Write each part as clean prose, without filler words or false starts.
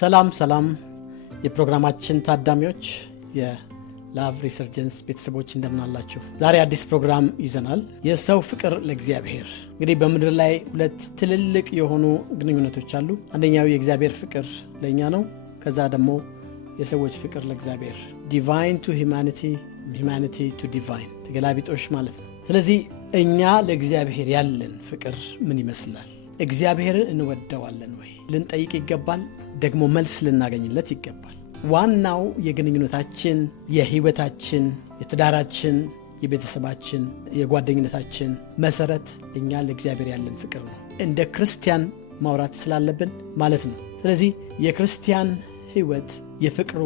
ሰላም የፕሮግራማችን ታዳሚዎች የላቭ ሪሰርጀንስ ቤተሰቦች እንደምን አላችሁ? ዛሬ አዲስ ፕሮግራም ይዘናል። የሰው ፍቅር ለእግዚአብሔር። እንግዲህ በምድር ላይ ሁለት ትልልቅ የሆኑ ግንኙነቶች አሉ። አንደኛው የእግዚአብሔር ፍቅር ለእኛ ነው። ከዛ ደግሞ የሰዎች ፍቅር ለእግዚአብሔር፣ ዲቫይን ቱ ሂማኒቲ፣ ሂማኒቲ ቱ ዲቫይን፣ ተገላቢጦሽ ማለት ነው። ስለዚህ እኛ ለእግዚአብሔር ያለን ፍቅር ምን ይመስላል? እግዚአብሔርን እንወደዋለን ወይ? ልንጠይቅ ይገባል። ደግሞ መልስ ልናገኝለት ይገባል። ዋናው የግንኙነታችን፣ የህይወታችን፣ የትዳራችን፣ የቤተሰባችን፣ የጓደኝነታችን መሰረት እኛ ለእግዚአብሔር ያለን ፍቅር ነው። እንደ ክርስቲያን ማውራት ስላለብን ማለት ነው። ስለዚህ የክርስቲያን ህይወት የፍቅሩ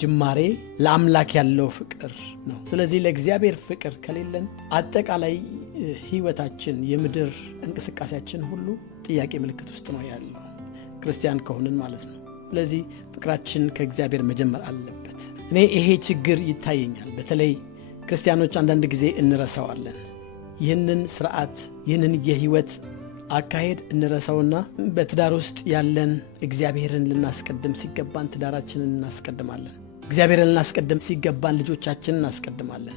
ጅማሬ ለአምላክ ያለው ፍቅር ነው። ስለዚህ ለእግዚአብሔር ፍቅር ከሌለን አጠቃላይ ህይወታችን፣ የምድር እንቅስቃሴያችን ሁሉ ጥያቄ ምልክት ውስጥ ነው ያለው፣ ክርስቲያን ከሆንን ማለት ነው። ስለዚህ ፍቅራችን ከእግዚአብሔር መጀመር አለበት። እኔ ይሄ ችግር ይታየኛል። በተለይ ክርስቲያኖች አንዳንድ ጊዜ እንረሳዋለን። ይህንን ስርዓት፣ ይህንን የህይወት አካሄድ እንረሳውና በትዳር ውስጥ ያለን እግዚአብሔርን ልናስቀድም ሲገባን ትዳራችንን እናስቀድማለን። እግዚአብሔርን ልናስቀድም ሲገባን ልጆቻችንን እናስቀድማለን።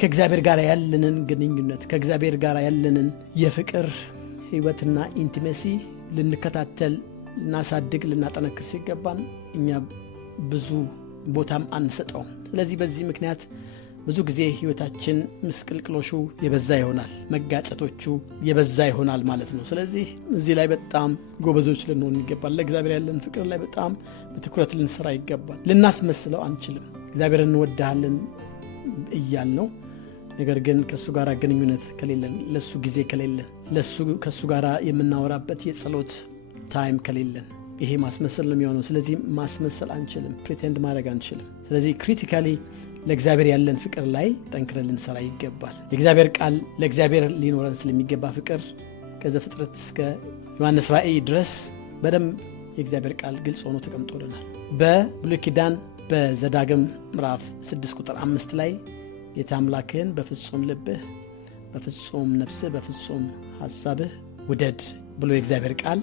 ከእግዚአብሔር ጋር ያለንን ግንኙነት፣ ከእግዚአብሔር ጋር ያለንን የፍቅር ህይወትና ኢንቲሜሲ ልንከታተል፣ ልናሳድግ፣ ልናጠነክር ሲገባን እኛ ብዙ ቦታም አንሰጠውም። ስለዚህ በዚህ ምክንያት ብዙ ጊዜ ህይወታችን ምስቅልቅሎሹ የበዛ ይሆናል፣ መጋጨቶቹ የበዛ ይሆናል ማለት ነው። ስለዚህ እዚህ ላይ በጣም ጎበዞች ልንሆን ይገባል። ለእግዚአብሔር ያለን ፍቅር ላይ በጣም በትኩረት ልንሰራ ይገባል። ልናስመስለው አንችልም። እግዚአብሔር እንወድሃለን እያልነው፣ ነገር ግን ከእሱ ጋር ግንኙነት ከሌለን፣ ለእሱ ጊዜ ከሌለን፣ ከእሱ ጋር የምናወራበት የጸሎት ታይም ከሌለን ይሄ ማስመሰል ነው የሚሆነው። ስለዚህ ማስመሰል አንችልም፣ ፕሪቴንድ ማድረግ አንችልም። ስለዚህ ክሪቲካሊ ለእግዚአብሔር ያለን ፍቅር ላይ ጠንክረን ልንሰራ ይገባል። የእግዚአብሔር ቃል ለእግዚአብሔር ሊኖረን ስለሚገባ ፍቅር ከዘፍጥረት እስከ ዮሐንስ ራእይ ድረስ በደንብ የእግዚአብሔር ቃል ግልጽ ሆኖ ተቀምጦልናል። በብሉይ ኪዳን በዘዳግም ምዕራፍ 6 ቁጥር 5 ላይ ጌታ አምላክህን በፍጹም ልብህ፣ በፍጹም ነፍስህ፣ በፍጹም ሐሳብህ ውደድ ብሎ የእግዚአብሔር ቃል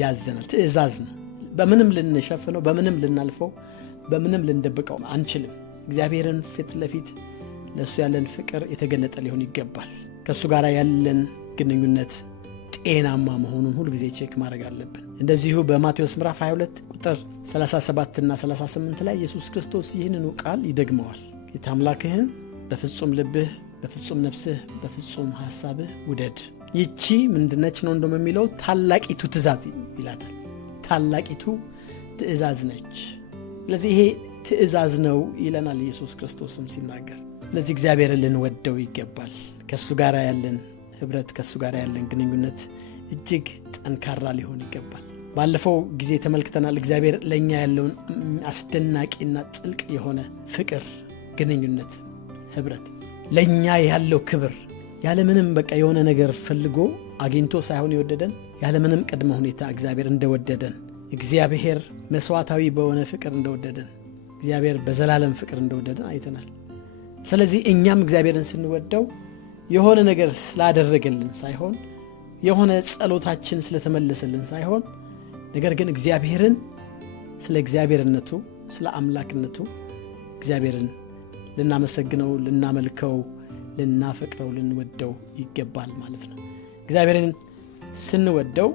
ያዘናል። ትእዛዝ ነው። በምንም ልንሸፍነው፣ በምንም ልናልፈው፣ በምንም ልንደብቀው አንችልም። እግዚአብሔርን ፊት ለፊት ለእሱ ያለን ፍቅር የተገለጠ ሊሆን ይገባል። ከእሱ ጋር ያለን ግንኙነት ጤናማ መሆኑን ሁሉ ጊዜ ቼክ ማድረግ አለብን። እንደዚሁ በማቴዎስ ምዕራፍ 22 ቁጥር 37 እና 38 ላይ ኢየሱስ ክርስቶስ ይህንኑ ቃል ይደግመዋል። ጌታ አምላክህን በፍጹም ልብህ፣ በፍጹም ነፍስህ፣ በፍጹም ሐሳብህ ውደድ። ይቺ ምንድነች ነው እንደም የሚለው ታላቂቱ ትእዛዝ ይላታል። ታላቂቱ ትእዛዝ ነች። ስለዚህ ይሄ ትእዛዝ ነው ይለናል ኢየሱስ ክርስቶስም ሲናገር። ስለዚህ እግዚአብሔርን ልንወደው ይገባል። ከእሱ ጋር ያለን ህብረት፣ ከእሱ ጋር ያለን ግንኙነት እጅግ ጠንካራ ሊሆን ይገባል። ባለፈው ጊዜ ተመልክተናል። እግዚአብሔር ለእኛ ያለውን አስደናቂና ጥልቅ የሆነ ፍቅር፣ ግንኙነት፣ ህብረት፣ ለእኛ ያለው ክብር ያለምንም የሆነ ነገር ፈልጎ አግኝቶ ሳይሆን የወደደን ያለምንም ቅድመ ሁኔታ እግዚአብሔር እንደወደደን፣ እግዚአብሔር መስዋዕታዊ በሆነ ፍቅር እንደወደደን፣ እግዚአብሔር በዘላለም ፍቅር እንደወደደን አይተናል። ስለዚህ እኛም እግዚአብሔርን ስንወደው የሆነ ነገር ስላደረገልን ሳይሆን፣ የሆነ ጸሎታችን ስለተመለሰልን ሳይሆን፣ ነገር ግን እግዚአብሔርን ስለ እግዚአብሔርነቱ፣ ስለ አምላክነቱ እግዚአብሔርን ልናመሰግነው፣ ልናመልከው፣ ልናፈቅረው፣ ልንወደው ይገባል ማለት ነው። እግዚአብሔርን ስንወደው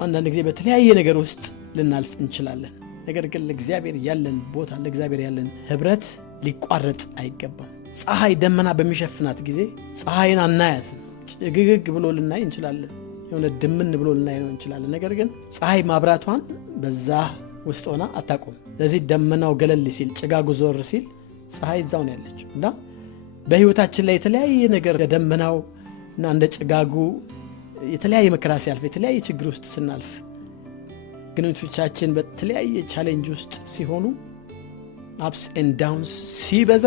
አንዳንድ ጊዜ በተለያየ ነገር ውስጥ ልናልፍ እንችላለን። ነገር ግን ለእግዚአብሔር ያለን ቦታ፣ ለእግዚአብሔር ያለን ህብረት ሊቋረጥ አይገባም። ፀሐይ ደመና በሚሸፍናት ጊዜ ፀሐይን አናያትም። ጭግግግ ብሎ ልናይ እንችላለን፣ የሆነ ድምን ብሎ ልናይ ነው እንችላለን። ነገር ግን ፀሐይ ማብራቷን በዛ ውስጥ ሆና አታቆም። ስለዚህ ደመናው ገለል ሲል፣ ጭጋጉ ዞር ሲል ፀሐይ እዛው ነው ያለችው። እና በህይወታችን ላይ የተለያየ ነገር ደመናው እና እንደ ጭጋጉ የተለያየ መከራ ሲያልፍ፣ የተለያየ ችግር ውስጥ ስናልፍ፣ ግንኙነቶቻችን በተለያየ ቻሌንጅ ውስጥ ሲሆኑ፣ አፕስ ኤንድ ዳውንስ ሲበዛ፣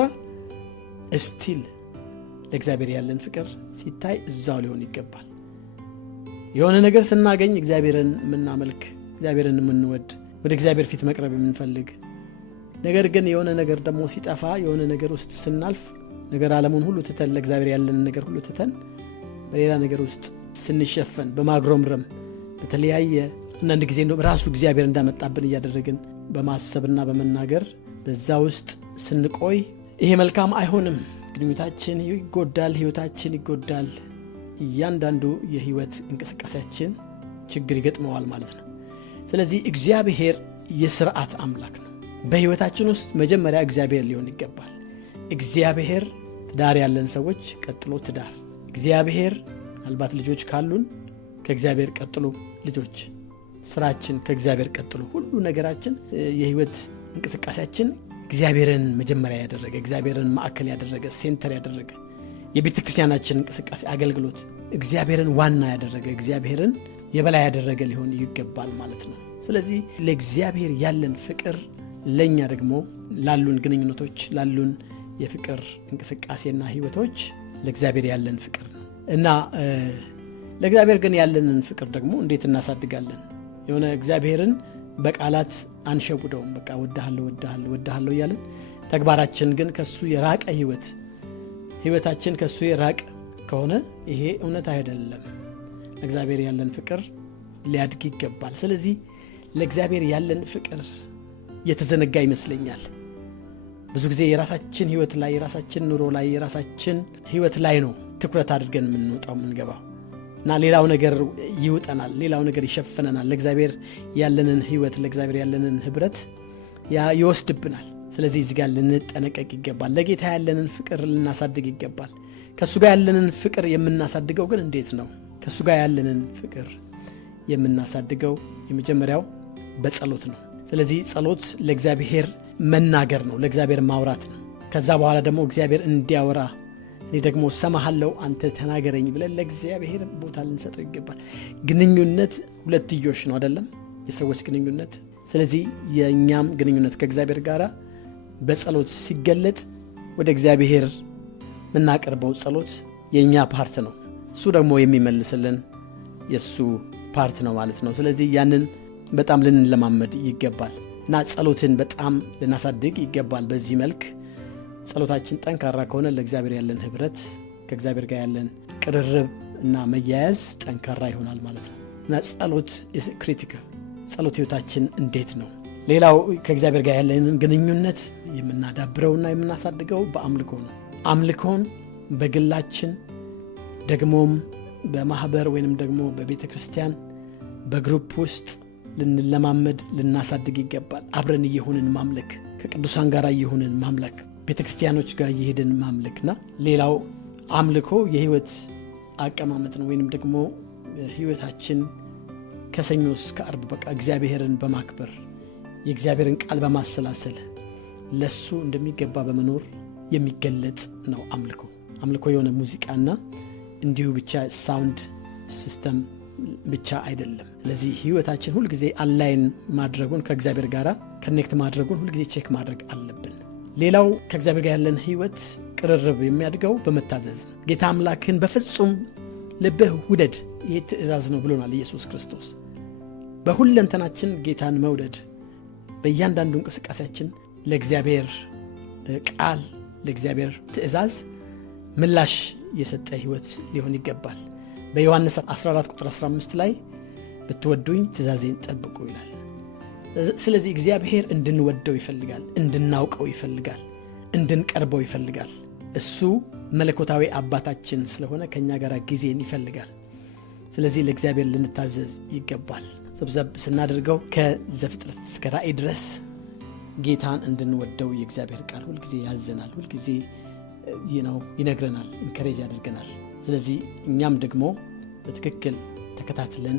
እስቲል ለእግዚአብሔር ያለን ፍቅር ሲታይ እዛው ሊሆን ይገባል። የሆነ ነገር ስናገኝ እግዚአብሔርን የምናመልክ፣ እግዚአብሔርን የምንወድ፣ ወደ እግዚአብሔር ፊት መቅረብ የምንፈልግ፣ ነገር ግን የሆነ ነገር ደግሞ ሲጠፋ፣ የሆነ ነገር ውስጥ ስናልፍ፣ ነገር ዓለሙን ሁሉ ትተን ለእግዚአብሔር ያለን ነገር ሁሉ ትተን በሌላ ነገር ውስጥ ስንሸፈን፣ በማግሮምረም፣ በተለያየ አንዳንድ ጊዜ እንደው ራሱ እግዚአብሔር እንዳመጣብን እያደረግን በማሰብና በመናገር በዛ ውስጥ ስንቆይ ይሄ መልካም አይሆንም። ግንኙነታችን ይጎዳል፣ ህይወታችን ይጎዳል። እያንዳንዱ የህይወት እንቅስቃሴያችን ችግር ይገጥመዋል ማለት ነው። ስለዚህ እግዚአብሔር የሥርዓት አምላክ ነው። በህይወታችን ውስጥ መጀመሪያ እግዚአብሔር ሊሆን ይገባል። እግዚአብሔር ትዳር ያለን ሰዎች ቀጥሎ ትዳር፣ እግዚአብሔር ምናልባት ልጆች ካሉን ከእግዚአብሔር ቀጥሎ ልጆች፣ ስራችን ከእግዚአብሔር ቀጥሎ ሁሉ ነገራችን፣ የህይወት እንቅስቃሴያችን እግዚአብሔርን መጀመሪያ ያደረገ፣ እግዚአብሔርን ማዕከል ያደረገ፣ ሴንተር ያደረገ፣ የቤተ ክርስቲያናችን እንቅስቃሴ አገልግሎት እግዚአብሔርን ዋና ያደረገ፣ እግዚአብሔርን የበላይ ያደረገ ሊሆን ይገባል ማለት ነው። ስለዚህ ለእግዚአብሔር ያለን ፍቅር ለኛ ደግሞ ላሉን ግንኙነቶች፣ ላሉን የፍቅር እንቅስቃሴና ህይወቶች ለእግዚአብሔር ያለን ፍቅር ነው እና ለእግዚአብሔር ግን ያለንን ፍቅር ደግሞ እንዴት እናሳድጋለን? የሆነ እግዚአብሔርን በቃላት አንሸውደውም። በቃ ወድሃለሁ እያለን ተግባራችን ግን ከሱ የራቀ ህይወታችን ከሱ የራቀ ከሆነ ይሄ እውነት አይደለም። ለእግዚአብሔር ያለን ፍቅር ሊያድግ ይገባል። ስለዚህ ለእግዚአብሔር ያለን ፍቅር የተዘነጋ ይመስለኛል። ብዙ ጊዜ የራሳችን ህይወት ላይ፣ የራሳችን ኑሮ ላይ፣ የራሳችን ህይወት ላይ ነው ትኩረት አድርገን የምንወጣው የምንገባው እና ሌላው ነገር ይውጠናል፣ ሌላው ነገር ይሸፍነናል። ለእግዚአብሔር ያለንን ህይወት፣ ለእግዚአብሔር ያለንን ህብረት ይወስድብናል። ስለዚህ እዚህ ጋር ልንጠነቀቅ ይገባል። ለጌታ ያለንን ፍቅር ልናሳድግ ይገባል። ከሱ ጋር ያለንን ፍቅር የምናሳድገው ግን እንዴት ነው? ከሱ ጋር ያለንን ፍቅር የምናሳድገው የመጀመሪያው በጸሎት ነው። ስለዚህ ጸሎት ለእግዚአብሔር መናገር ነው፣ ለእግዚአብሔር ማውራት ነው። ከዛ በኋላ ደግሞ እግዚአብሔር እንዲያወራ እኔ ደግሞ ሰማሃለሁ አንተ ተናገረኝ ብለን ለእግዚአብሔር ቦታ ልንሰጠው ይገባል። ግንኙነት ሁለትዮሽ ነው አይደለም? የሰዎች ግንኙነት። ስለዚህ የእኛም ግንኙነት ከእግዚአብሔር ጋር በጸሎት ሲገለጥ ወደ እግዚአብሔር የምናቀርበው ጸሎት የእኛ ፓርት ነው፣ እሱ ደግሞ የሚመልስልን የእሱ ፓርት ነው ማለት ነው። ስለዚህ ያንን በጣም ልንለማመድ ይገባል እና ጸሎትን በጣም ልናሳድግ ይገባል። በዚህ መልክ ጸሎታችን ጠንካራ ከሆነ ለእግዚአብሔር ያለን ህብረት፣ ከእግዚአብሔር ጋር ያለን ቅርርብ እና መያያዝ ጠንካራ ይሆናል ማለት ነው እና ጸሎት ክሪቲካል። ጸሎት ህይወታችን እንዴት ነው? ሌላው ከእግዚአብሔር ጋር ያለንን ግንኙነት የምናዳብረውና የምናሳድገው በአምልኮ ነው። አምልኮን በግላችን ደግሞም በማህበር ወይንም ደግሞ በቤተ ክርስቲያን በግሩፕ ውስጥ ልንለማመድ ልናሳድግ ይገባል። አብረን እየሆንን ማምለክ፣ ከቅዱሳን ጋር እየሆንን ማምለክ፣ ቤተ ክርስቲያኖች ጋር እየሄድን ማምለክና ሌላው አምልኮ የህይወት አቀማመጥ ነው። ወይንም ደግሞ ህይወታችን ከሰኞ እስከ ዓርብ በቃ እግዚአብሔርን በማክበር የእግዚአብሔርን ቃል በማሰላሰል ለሱ እንደሚገባ በመኖር የሚገለጥ ነው አምልኮ። አምልኮ የሆነ ሙዚቃና እንዲሁ ብቻ ሳውንድ ሲስተም ብቻ አይደለም። ስለዚህ ህይወታችን ሁልጊዜ አላይን ማድረጉን ከእግዚአብሔር ጋር ከኔክት ማድረጉን ሁልጊዜ ቼክ ማድረግ አለብን። ሌላው ከእግዚአብሔር ጋር ያለን ህይወት ቅርርብ የሚያድገው በመታዘዝ ነው። ጌታ አምላክህን በፍጹም ልብህ ውደድ፣ ይህ ትእዛዝ ነው ብሎናል ኢየሱስ ክርስቶስ። በሁለንተናችን ጌታን መውደድ፣ በእያንዳንዱ እንቅስቃሴያችን ለእግዚአብሔር ቃል፣ ለእግዚአብሔር ትእዛዝ ምላሽ የሰጠ ህይወት ሊሆን ይገባል። በዮሐንስ 14 ቁጥር 15 ላይ ብትወዱኝ ትእዛዜን ጠብቁ ይላል። ስለዚህ እግዚአብሔር እንድንወደው ይፈልጋል፣ እንድናውቀው ይፈልጋል፣ እንድንቀርበው ይፈልጋል። እሱ መለኮታዊ አባታችን ስለሆነ ከኛ ጋር ጊዜን ይፈልጋል። ስለዚህ ለእግዚአብሔር ልንታዘዝ ይገባል። ዘብዘብ ስናደርገው ከዘፍጥረት እስከ ራእይ ድረስ ጌታን እንድንወደው የእግዚአብሔር ቃል ሁልጊዜ ያዘናል፣ ሁልጊዜ ይነግረናል፣ ኢንከሬጅ ያደርገናል። ስለዚህ እኛም ደግሞ በትክክል ተከታትለን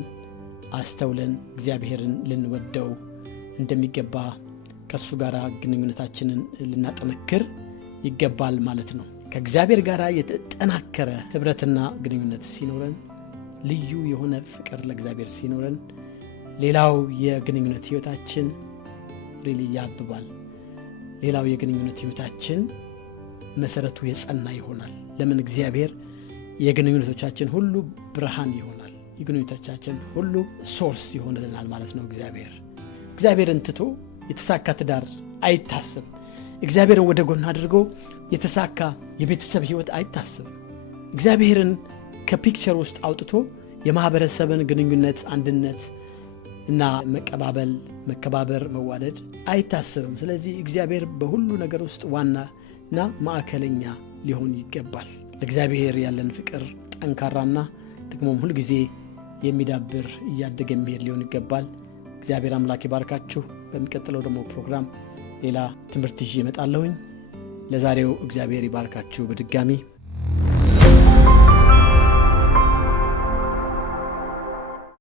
አስተውለን እግዚአብሔርን ልንወደው እንደሚገባ ከእሱ ጋር ግንኙነታችንን ልናጠነክር ይገባል ማለት ነው። ከእግዚአብሔር ጋር የተጠናከረ ህብረትና ግንኙነት ሲኖረን፣ ልዩ የሆነ ፍቅር ለእግዚአብሔር ሲኖረን፣ ሌላው የግንኙነት ህይወታችን ሪሊ ያብባል። ሌላው የግንኙነት ህይወታችን መሰረቱ የጸና ይሆናል። ለምን? እግዚአብሔር የግንኙነቶቻችን ሁሉ ብርሃን ይሆናል። የግንኙነቶቻችን ሁሉ ሶርስ ይሆንልናል ማለት ነው። እግዚአብሔርን ትቶ የተሳካ ትዳር አይታሰብም። እግዚአብሔርን ወደ ጎን አድርጎ የተሳካ የቤተሰብ ህይወት አይታሰብም። እግዚአብሔርን ከፒክቸር ውስጥ አውጥቶ የማህበረሰብን ግንኙነት፣ አንድነት፣ እና መቀባበል፣ መከባበር፣ መዋደድ አይታሰብም። ስለዚህ እግዚአብሔር በሁሉ ነገር ውስጥ ዋናና ማዕከለኛ ሊሆን ይገባል። ለእግዚአብሔር ያለን ፍቅር ጠንካራና ደግሞ ሁሉ ጊዜ የሚዳብር እያደገ የሚሄድ ሊሆን ይገባል። እግዚአብሔር አምላክ ይባርካችሁ። በሚቀጥለው ደግሞ ፕሮግራም ሌላ ትምህርት ይዤ እመጣለሁኝ። ለዛሬው እግዚአብሔር ይባርካችሁ በድጋሚ